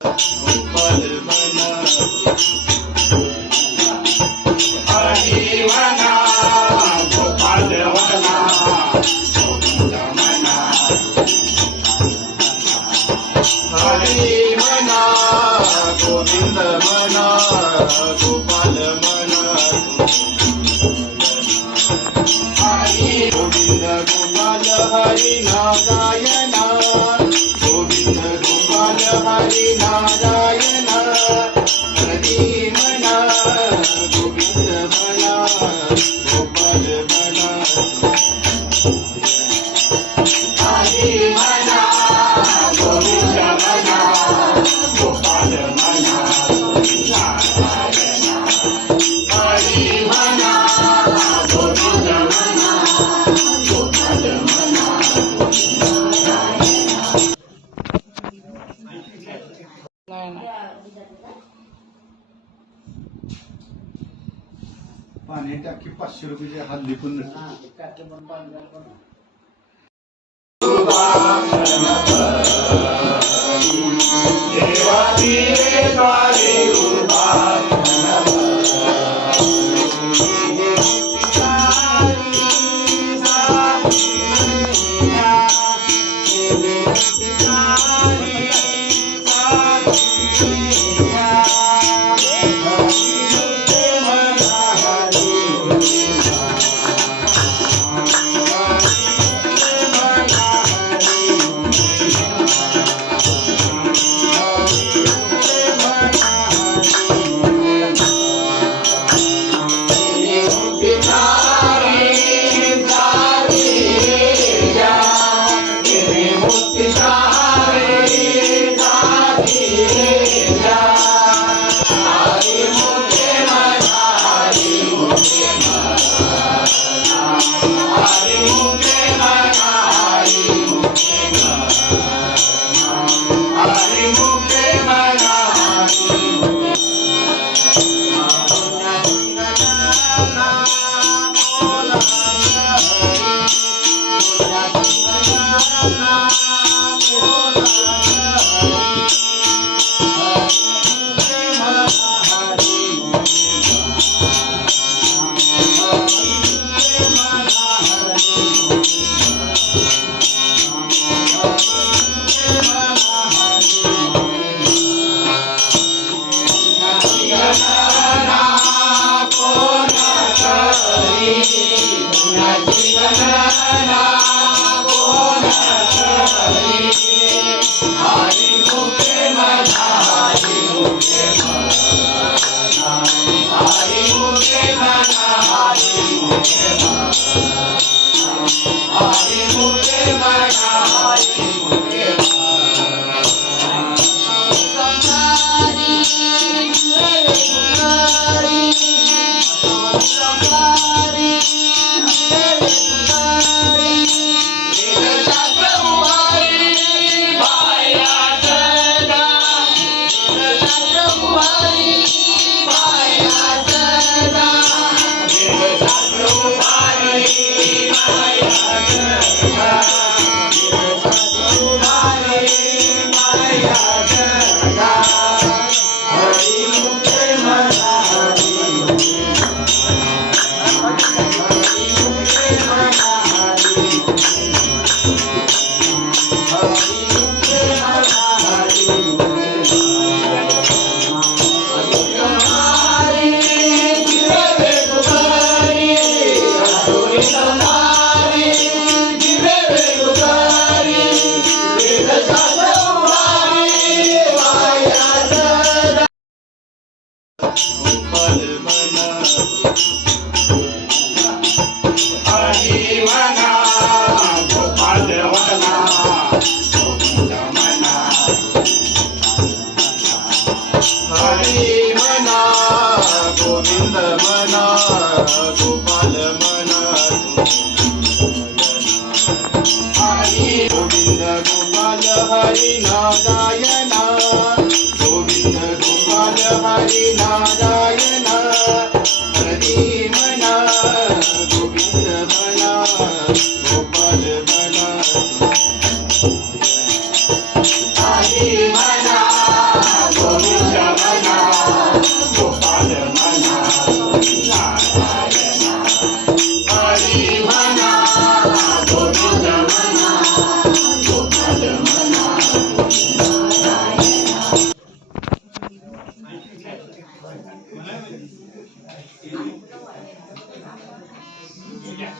गोपाल मना हरी मना गोपाल मना गोविंद मना हरी मना गोविंद मना गोपाल मना हरी गोविंद गोपाल हरि नारायण गोविंद गोपाल हरि नारायण हरि मना गोविंद मना गोपाल मना हरि मना गोविंद मना गोपाल मना नारायण हरि मना गोविंद मना गोपाल मना पाणी टाकी 500 रुपयाची हल्ली पण हरि नारायण गोविंद गोपाल हरि नारायण हरि मना गोविंद मना गोपाल मना हरि मना Yeah.